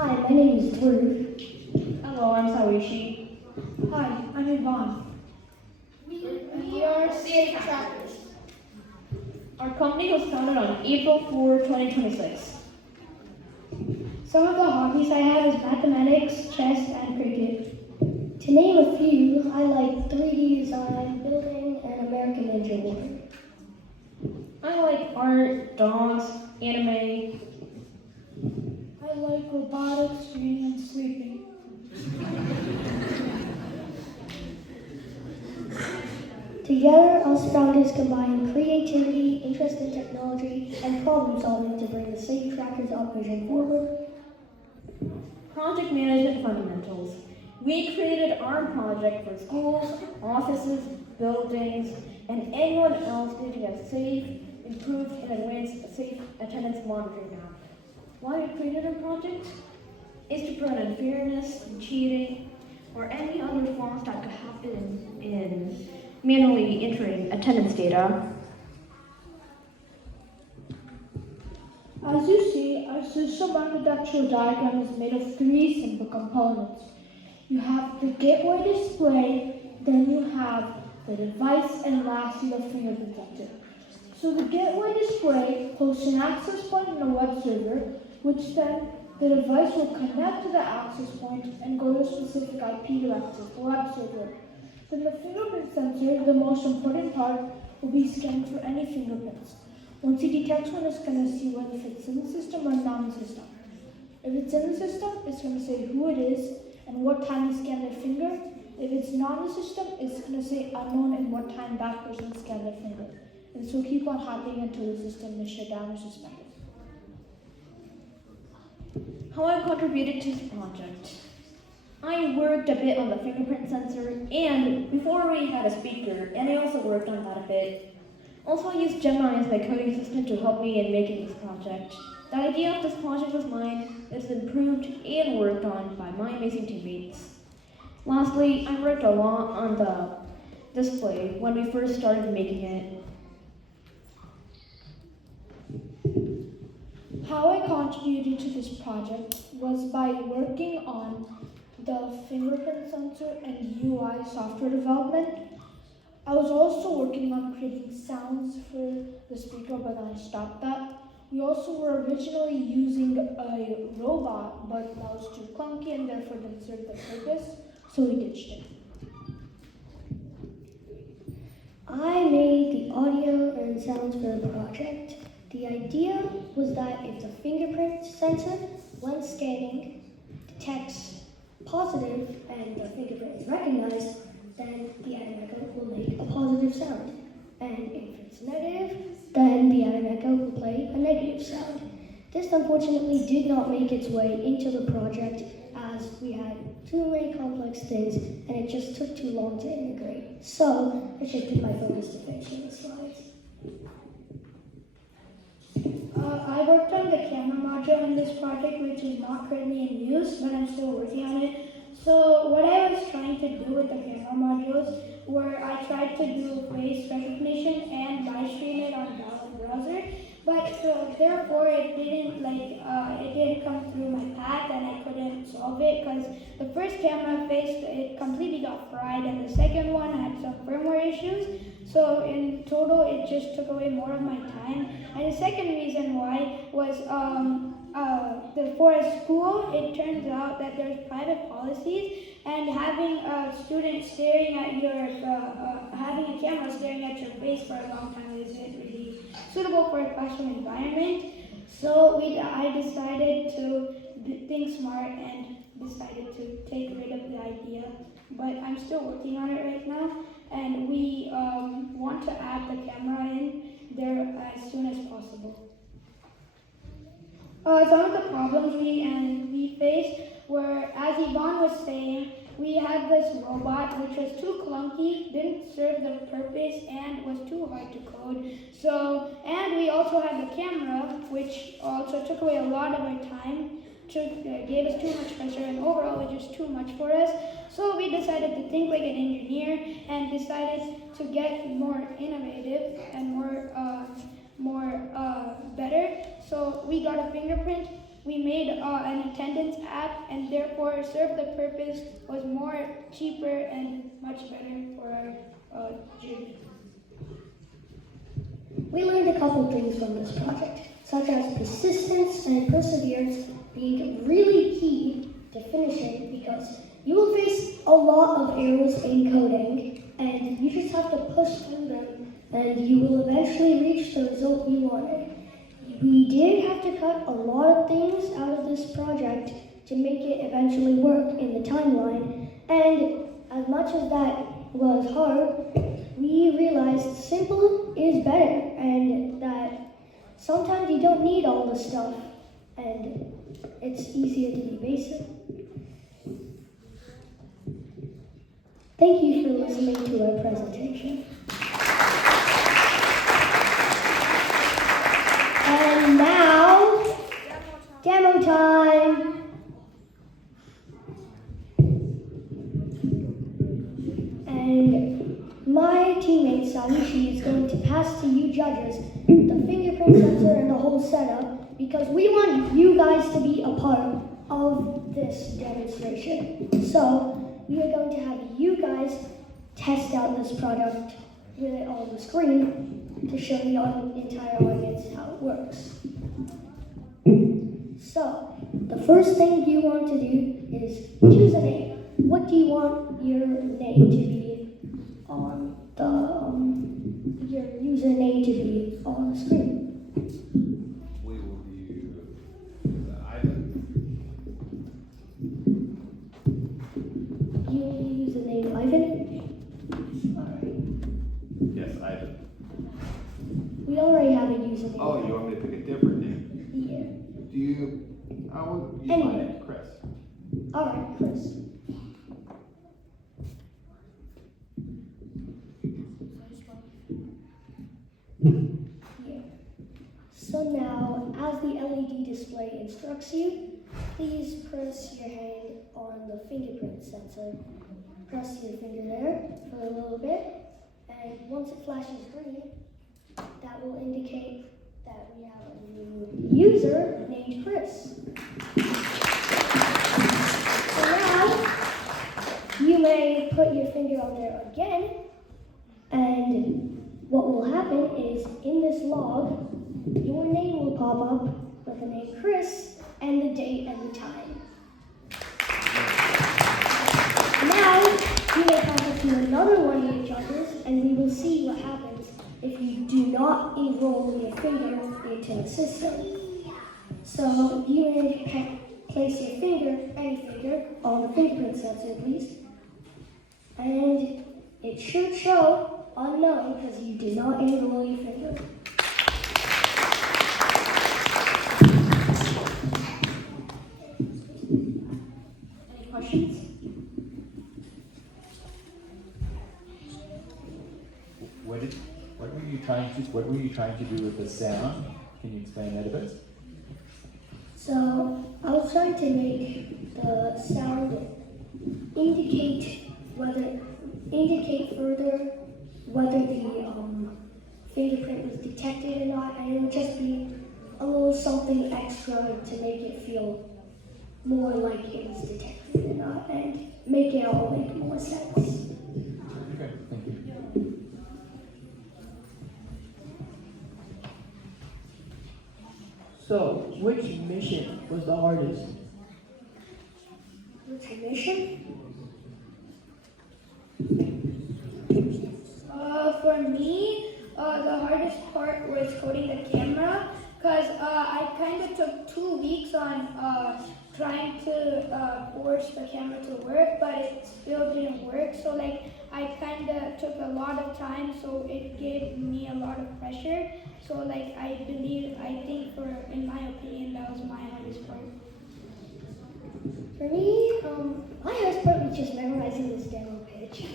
Hi, my name is Drew. Hello, I'm Sawishi. Hi, I'm Yvonne. We are SafeTrackers. Our company was founded on April 4, 2026. Some of the hobbies I have is mathematics, chess, and cricket. To name a few, I like 3D design, building, and American Ninja Warrior. I like art, dogs, anime. I like robotics, reading, and sleeping. Together, us founders combine creativity, interest in technology, and problem solving to bring the SafeTrackers Up vision forward. Project management fundamentals. We created our project for schools, offices, buildings, and anyone else needing a safe, improved, and advanced safe attendance monitoring app. Why we created our project is to prevent unfairness, cheating, or any other forms that could happen in manually entering attendance data. As you see, our system architectural diagram is made of three simple components. You have the gateway display, then you have the device, and lastly the fingerprint sensor. So the gateway display hosts an access point in a web server, which then the device will connect to the access point and go to a specific IP to access the web server. Then the fingerprint sensor, the most important part, will be scanning for any fingerprints. Once he detects one, it's going to see whether it's in the system or not in the system. If it's in the system, it's going to say who it is and what time he scanned their finger. If it's not in the system, it's going to say unknown and what time that person scanned their finger. And so keep on happening until the system is shut down or suspended. How I contributed to this project. I worked a bit on the fingerprint sensor, and before we had a speaker, and I also worked on that a bit. Also, I used Gemini as my coding assistant to help me in making this project. The idea of this project was mine. It's improved and worked on by my amazing teammates. Lastly, I worked a lot on the display when we first started making it. How I contributed to this project was by working on the fingerprint sensor and UI software development. I was also working on creating sounds for the speaker, but then I stopped that. We also were originally using a robot, but that was too clunky and therefore didn't serve the purpose, so we ditched it. I made the audio and sounds for the project. The idea was that if the fingerprint sensor, when scanning, detects positive and the fingerprint is recognized, then the automaker will make a positive sound. And if it's negative, then the automaker will play a negative sound. This unfortunately did not make its way into the project as we had too many complex things and it just took too long to integrate. So I shifted my focus to finishing the slides. I worked on the camera module in this project, which is not currently in use, but I'm still working on it. So what I was trying to do with the camera modules were I tried to do face recognition and live stream it on the browser, but so therefore it didn't come through my path and I couldn't solve it because the first camera face it completely got fried and the second one had some firmware issues. So in total it just took away more of my time. And the second reason why was for a school, it turns out that there's private policies, and having a student staring at having a camera staring at your face for a long time isn't really suitable for a classroom environment. So I decided to think smart and decided to take rid of the idea. But I'm still working on it right now, and we want to add the camera in there as soon as possible. Some of the problems we faced were, as Yvonne was saying, we had this robot which was too clunky, didn't serve the purpose, and was too hard to code. And we also had the camera, which also took away a lot of our time, gave us too much pressure, and overall it was just too much for us. So we decided to think like an engineer and decided to get more innovative and more better. So we got a fingerprint we made an attendance app, and therefore served the purpose, was more cheaper and much better for our journey. We learned a couple things from this project, such as persistence and perseverance being really key to finishing, because you will face a lot of errors in coding, and you just have to push through them, and you will eventually reach the result you wanted. We did have to cut a lot of things out of this project to make it eventually work in the timeline, and as much as that was hard, we realized simple is better, and that sometimes you don't need all the stuff, and it's easier to be basic. Thank you for listening to our presentation. And now, demo time. And my teammate Saishi is going to pass to you judges the fingerprint sensor and the whole setup, because we want you guys to be a part of this demonstration. So we are going to have you guys test out this product with it on the screen to show the entire audience how it works. So, the first thing you want to do is choose a name. What do you want your name to be on the, your username to be on the screen? We will do Ivan. You will use the name Ivan? Alright. Yes, Ivan. We already have a username. Oh, you want me to pick a different name? Yeah. Do you? I will use Anyway. my name, Chris. Alright, Chris. Yeah. So now, as the LED display instructs you, please press your hand on the fingerprint sensor. Press your finger there for a little bit, and once it flashes green, that will indicate that we have a new user named Chris. So now, you may put your finger on there again, and what will happen is, in this log, your name will pop up with the name Chris and the date and the time. Now, you may pass it to another one of your judges, and we will see what happens if you do not enroll your finger into the system. So, you may place your finger, any finger, on the fingerprint sensor, please. And it should show unknown because you did not enroll your finger. Any questions? What were you trying to do with the sound? Can you explain that a bit? So I was trying to make the sound indicate further whether the fingerprint was detected or not, and it would just be a little something extra to make it feel more like it was detected or not, and make it all make more sense. Okay, thank you. So, which mission was the hardest? Which mission? For me, the hardest part was coding the camera, because I kind of took 2 weeks on trying to force the camera to work, but it still didn't work. So I kind of took a lot of time, so it gave me a lot of pressure. So I think in my opinion, that was my hardest part. For me, my hardest part was just memorizing this demo pitch.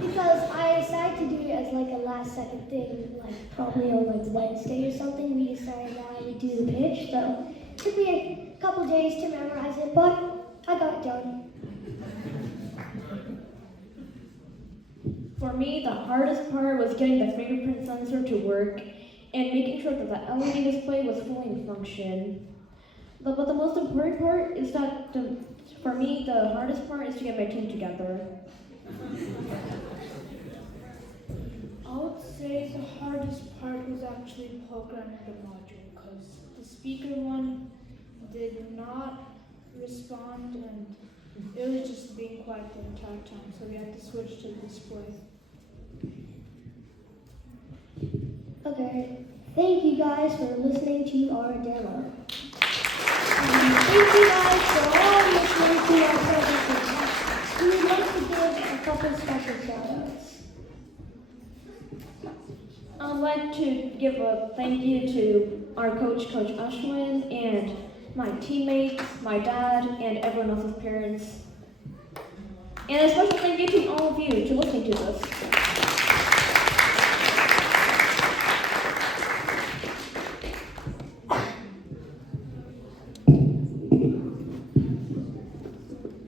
Because I decided to do it as a last second thing, probably on Wednesday or something. We decided that I would do the pitch, so it took me a couple days to memorize it, but I got it done. For me, the hardest part was getting the fingerprint sensor to work and making sure that the LED display was fully in function. But the most important part is that, for me, the hardest part is to get my team together. I would say the hardest part was actually programming the module because the speaker one did not respond and it was just being quiet the entire time, so we had to switch to the display. Okay, thank you guys for listening to our demo. Thank you guys for all listening to our presentation. We would like to give a couple special shout-outs. I'd like to give a thank you to our coach, Coach Ashwin, and my teammates, my dad, and everyone else's parents. And a special thank you to all of you for listening to this.